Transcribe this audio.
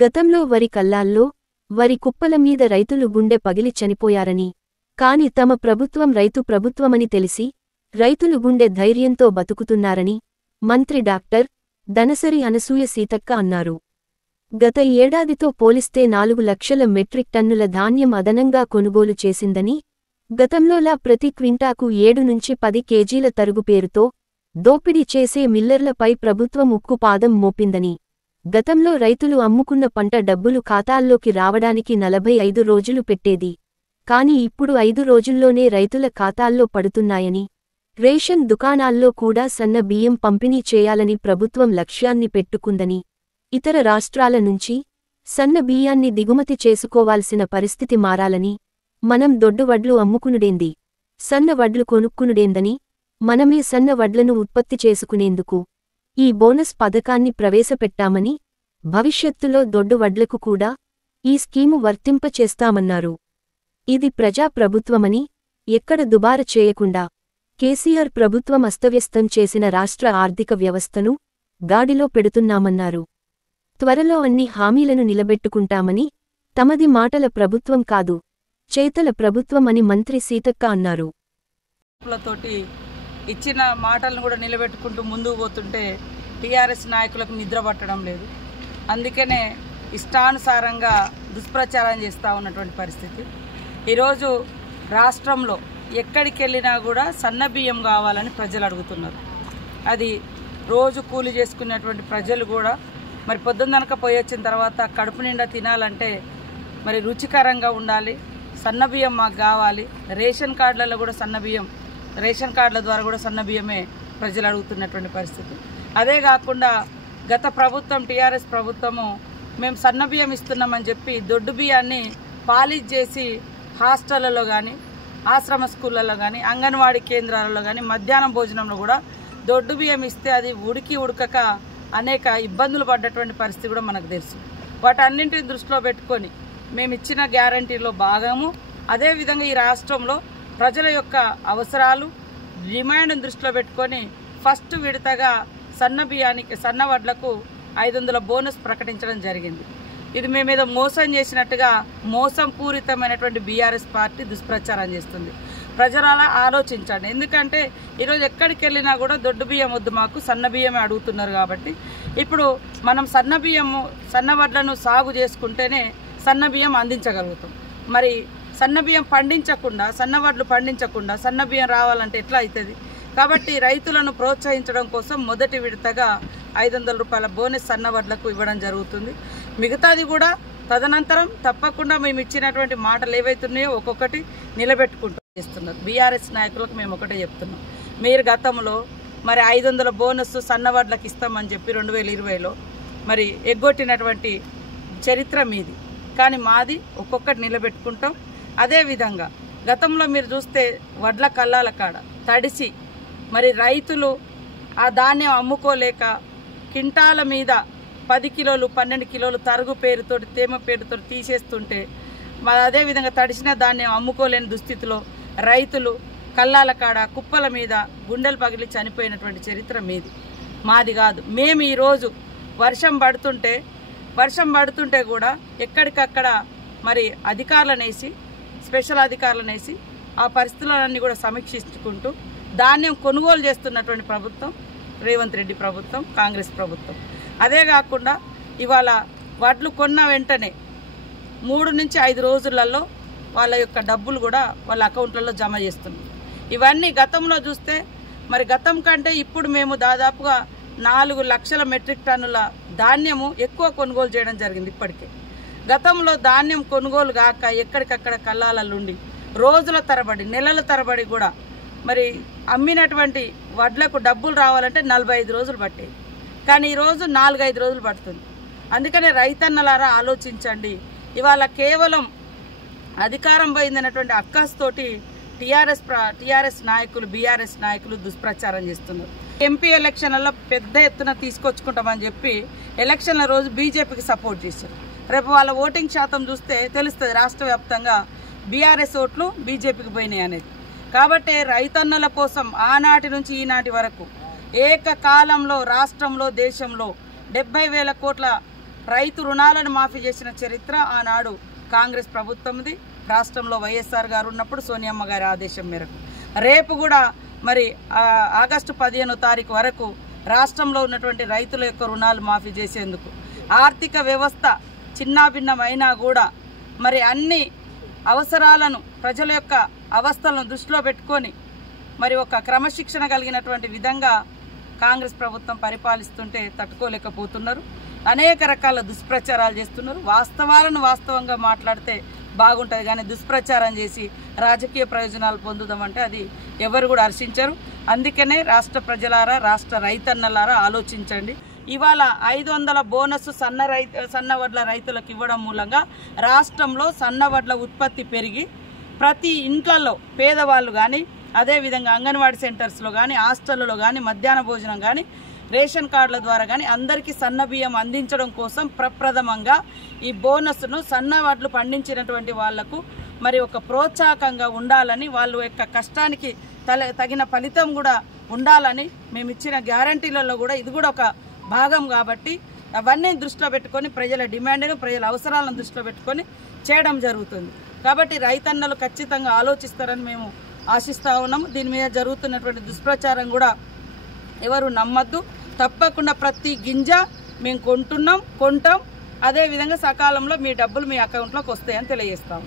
గతంలో వరి కల్లాల్లో వరి కుప్పల మీద రైతులు గుండె పగిలి చనిపోయారని, కాని తమ ప్రభుత్వం రైతు ప్రభుత్వమని తెలిసి రైతులు గుండె ధైర్యంతో బతుకుతున్నారని మంత్రి డాక్టర్ దనసరి అనసూయ సీతక్క అన్నారు. గత ఏడాదితో పోలిస్తే 4 లక్షల మెట్రిక్ టన్నుల ధాన్యం అదనంగా కొనుగోలు చేసిందని, గతంలోలా ప్రతి క్వింటాకు 7 నుంచి 10 కేజీల తరుగు పేరుతో దోపిడీ చేసే మిల్లర్లపై ప్రభుత్వం ఉక్కుపాదం మోపిందని, గతంలో రైతులు అమ్ముకున్న పంట డబ్బులు ఖాతాల్లోకి రావడానికి 45 రోజులు పెట్టేది, కాని ఇప్పుడు 5 రోజుల్లోనే రైతుల ఖాతాల్లో పడుతున్నాయని, రేషన్ దుకాణాల్లో కూడా సన్న బియ్యం పంపిణీ చేయాలని ప్రభుత్వం లక్ష్యాన్ని పెట్టుకుందని, ఇతర రాష్ట్రాల నుంచి సన్న బియ్యాన్ని దిగుమతి చేసుకోవాల్సిన పరిస్థితి మారాలని, మనం దొడ్డు వడ్లు అమ్ముకునుడేంది, సన్న వడ్లు కొనుక్కునుడేందని, మనమే సన్న వడ్లను ఉత్పత్తి చేసుకునేందుకు ఈ బోనస్ పథకాన్ని ప్రవేశపెట్టామని, భవిష్యత్తులో దొడ్డు వడ్లకు కూడా ఈ స్కీము వర్తింపచేస్తామన్నారు. ఇది ప్రజా ప్రభుత్వమని, ఎక్కడ దుబార చేయకుండా కేసీఆర్ ప్రభుత్వం అస్తవ్యస్తం చేసిన రాష్ట్ర ఆర్థిక వ్యవస్థను గాడిలో పెడుతున్నామన్నారు. త్వరలో అన్ని హామీలను నిలబెట్టుకుంటామని, తమది మాటల ప్రభుత్వం కాదు, చేతల ప్రభుత్వం అని మంత్రి సీతక్క అన్నారు. ఇచ్చిన మాటలను కూడా నిలబెట్టుకుంటూ ముందుకు పోతుంటే టీఆర్ఎస్ నాయకులకు నిద్ర పట్టడం లేదు. అందుకనే ఇష్టానుసారంగా దుష్ప్రచారం చేస్తూ ఉన్నటువంటి పరిస్థితి. ఈరోజు రాష్ట్రంలో ఎక్కడికి వెళ్ళినా కూడా సన్న బియ్యం కావాలని ప్రజలు అడుగుతున్నారు. అది రోజు కూలి చేసుకునేటువంటి ప్రజలు కూడా మరి పొద్దున్ననక పోయి వచ్చిన తర్వాత కడుపు నిండా తినాలంటే మరి రుచికరంగా ఉండాలి, సన్న బియ్యం మాకు కావాలి. రేషన్ కార్డులలో కూడా సన్న బియ్యం, రేషన్ కార్డుల ద్వారా కూడా సన్న బియ్యమే ప్రజలు అడుగుతున్నటువంటి పరిస్థితి. అదే కాకుండా గత ప్రభుత్వం టీఆర్ఎస్ ప్రభుత్వము మేము సన్న బియ్యం ఇస్తున్నామని చెప్పి దొడ్డు బియ్యాన్ని పాలిష్ చేసి హాస్టళ్లలో కానీ, ఆశ్రమ స్కూళ్ళలో కానీ, అంగన్వాడీ కేంద్రాలలో కానీ మధ్యాహ్నం భోజనంలో కూడా దొడ్డు బియ్యం ఇస్తే అది ఉడకక అనేక ఇబ్బందులు పడ్డటువంటి పరిస్థితి కూడా మనకు తెలుసు. వాటన్నింటిని దృష్టిలో పెట్టుకొని మేము ఇచ్చిన గ్యారంటీలో భాగము, అదేవిధంగా ఈ రాష్ట్రంలో ప్రజల యొక్క అవసరాలు డిమాండ్ను దృష్టిలో పెట్టుకొని ఫస్ట్ విడతగా సన్న వడ్లకు 500 బోనస్ ప్రకటించడం జరిగింది. ఇది మేమేదో మోసం చేసినట్టుగా మోసం పూరితమైనటువంటి బీఆర్ఎస్ పార్టీ దుష్ప్రచారం చేస్తుంది. ప్రజలు అలా ఆలోచించండి. ఎందుకంటే ఈరోజు ఎక్కడికి వెళ్ళినా కూడా దొడ్డు బియ్యం వద్దు, మాకు సన్న బియ్యమే అడుగుతున్నారు. కాబట్టి ఇప్పుడు మనం సన్న వడ్లను సాగు చేసుకుంటేనే సన్న బియ్యం అందించగలుగుతాం. మరి సన్న బియ్యం పండించకుండా, సన్న వడ్లు పండించకుండా సన్న బియ్యం రావాలంటే ఎట్లా అవుతుంది? కాబట్టి రైతులను ప్రోత్సహించడం కోసం మొదటి విడతగా 500 రూపాయల బోనస్ సన్న వడ్లకు ఇవ్వడం జరుగుతుంది. మిగతాది కూడా తదనంతరం తప్పకుండా మేము ఇచ్చినటువంటి మాటలు ఏవైతున్నాయో ఒక్కొక్కటి నిలబెట్టుకుంటూ చేస్తున్నారు. బీఆర్ఎస్ నాయకులకు మేము ఒకటే చెప్తున్నాం, మీరు గతంలో మరి 500 బోనస్ సన్న వడ్లకు ఇస్తామని చెప్పి 2020లో మరి ఎగ్గొట్టినటువంటి చరిత్ర మీది. కానీ మాది ఒక్కొక్కటి నిలబెట్టుకుంటాం. అదేవిధంగా గతంలో మీరు చూస్తే వడ్ల కల్లాల కాడ తడిసి మరి రైతులు ఆ ధాన్యం అమ్ముకోలేక కింటాల మీద 10 కిలోలు 12 కిలోలు తరుగు పేరుతోటి, తేమ పేరుతో తీసేస్తుంటే మరి అదేవిధంగా తడిసిన ధాన్యం అమ్ముకోలేని దుస్థితిలో రైతులు కల్లాల కాడ కుప్పల మీద గుండెలు పగిలి చనిపోయినటువంటి చరిత్ర మీది, మాది కాదు. మేము ఈరోజు వర్షం పడుతుంటే కూడా ఎక్కడికక్కడ మరి అధికారులనేసి, స్పెషల్ అధికారులనేసి ఆ పరిస్థితులన్నీ కూడా సమీక్షించుకుంటూ ధాన్యం కొనుగోలు చేస్తున్నటువంటి ప్రభుత్వం రేవంత్ రెడ్డి ప్రభుత్వం, కాంగ్రెస్ ప్రభుత్వం. అదే కాకుండా ఇవాళ వడ్లు కొన్న వెంటనే 3 నుంచి 5 రోజులలో వాళ్ళ యొక్క డబ్బులు కూడా వాళ్ళ అకౌంట్లలో జమ చేస్తున్నారు. ఇవన్నీ గతంలో చూస్తే మరి గతం కంటే ఇప్పుడు మేము దాదాపుగా 4 లక్షల మెట్రిక్ టన్నుల ధాన్యము ఎక్కువ కొనుగోలు చేయడం జరిగింది. ఇప్పటికే గతంలో ధాన్యం కొనుగోలు కాక ఎక్కడికక్కడ కల్లాలలుండి రోజుల తరబడి, నెలల తరబడి కూడా మరి అమ్మినటువంటి వడ్లకు డబ్బులు రావాలంటే 45 రోజులు పట్టేది. కానీ ఈరోజు 4-5 రోజులు పడుతుంది. అందుకనే రైతన్నలారా ఆలోచించండి. ఇవాళ కేవలం అధికారం పోయిందన్నటువంటి అక్కస్తోటి టీఆర్ఎస్ నాయకులు, బీఆర్ఎస్ నాయకులు దుష్ప్రచారం చేస్తున్నారు. ఎంపీ ఎలక్షన్లలో పెద్ద ఎత్తున తీసుకొచ్చుకుంటామని చెప్పి ఎలక్షన్ల రోజు బీజేపీకి సపోర్ట్ చేశారు. రేపు వాళ్ళ ఓటింగ్ శాతం చూస్తే తెలుస్తుంది రాష్ట్ర వ్యాప్తంగా బీఆర్ఎస్ ఓట్లు బీజేపీకి పోయినాయి అనేది. కాబట్టి రైతన్నల కోసం ఆనాటి నుంచి ఈనాటి వరకు ఏకకాలంలో రాష్ట్రంలో, దేశంలో 70,000 కోట్ల రైతు రుణాలను మాఫీ చేసిన చరిత్ర ఆనాడు కాంగ్రెస్ ప్రభుత్వంది. రాష్ట్రంలో వైఎస్ఆర్ గారు ఉన్నప్పుడు సోనియమ్మ గారి ఆదేశం మేరకు రేపు కూడా మరి ఆగస్టు 15వ తారీఖు వరకు రాష్ట్రంలో ఉన్నటువంటి రైతుల యొక్క రుణాలు మాఫీ చేసేందుకు ఆర్థిక వ్యవస్థ చిన్నాభిన్నమైనా కూడా మరి అన్ని అవసరాలను ప్రజల యొక్క అవస్థలను దృష్టిలో పెట్టుకొని మరి ఒక క్రమశిక్షణ కలిగినటువంటి విధంగా కాంగ్రెస్ ప్రభుత్వం పరిపాలిస్తుంటే తట్టుకోలేకపోతున్నారు. అనేక రకాల దుష్ప్రచారాలు చేస్తున్నారు. వాస్తవాలను వాస్తవంగా మాట్లాడితే బాగుంటుంది, కానీ దుష్ప్రచారం చేసి రాజకీయ ప్రయోజనాలు పొందుదామంటే అది ఎవరు కూడా హర్షించరు. అందుకనే రాష్ట్ర ప్రజలారా, రాష్ట్ర రైతన్నలారా ఆలోచించండి. ఇవాళ 500 బోనస్ సన్నవడ్ల రైతులకు ఇవ్వడం మూలంగా రాష్ట్రంలో సన్నవడ్ల ఉత్పత్తి పెరిగి ప్రతి ఇంట్లలో పేదవాళ్ళు కానీ, అదేవిధంగా అంగన్వాడీ సెంటర్స్లో కానీ, హాస్టళ్లలో కానీ, మధ్యాహ్న భోజనం కానీ, రేషన్ కార్డుల ద్వారా కానీ అందరికీ సన్న బియ్యం అందించడం కోసం ప్రప్రథమంగా ఈ బోనస్ను సన్నవడ్లు పండించినటువంటి వాళ్లకు మరి ఒక ప్రోత్సాహకంగా ఉండాలని, వాళ్ళ యొక్క కష్టానికి తగిన ఫలితం కూడా ఉండాలని మేము ఇచ్చిన గ్యారంటీలలో కూడా ఇది కూడా ఒక భాగం. కాబట్టి అవన్నీ దృష్టిలో పెట్టుకొని ప్రజల డిమాండ్ను, ప్రజల అవసరాలను దృష్టిలో పెట్టుకొని చేయడం జరుగుతుంది. కాబట్టి రైతన్నలు ఖచ్చితంగా ఆలోచిస్తారని మేము ఆశిస్తూ ఉన్నాము. దీని మీద జరుగుతున్నటువంటి దుష్ప్రచారం కూడా ఎవరు నమ్మద్దు. తప్పకుండా ప్రతి గింజ మేము కొంటాం. అదేవిధంగా సకాలంలో మీ డబ్బులు మీ అకౌంట్లోకి వస్తాయని తెలియజేస్తాము.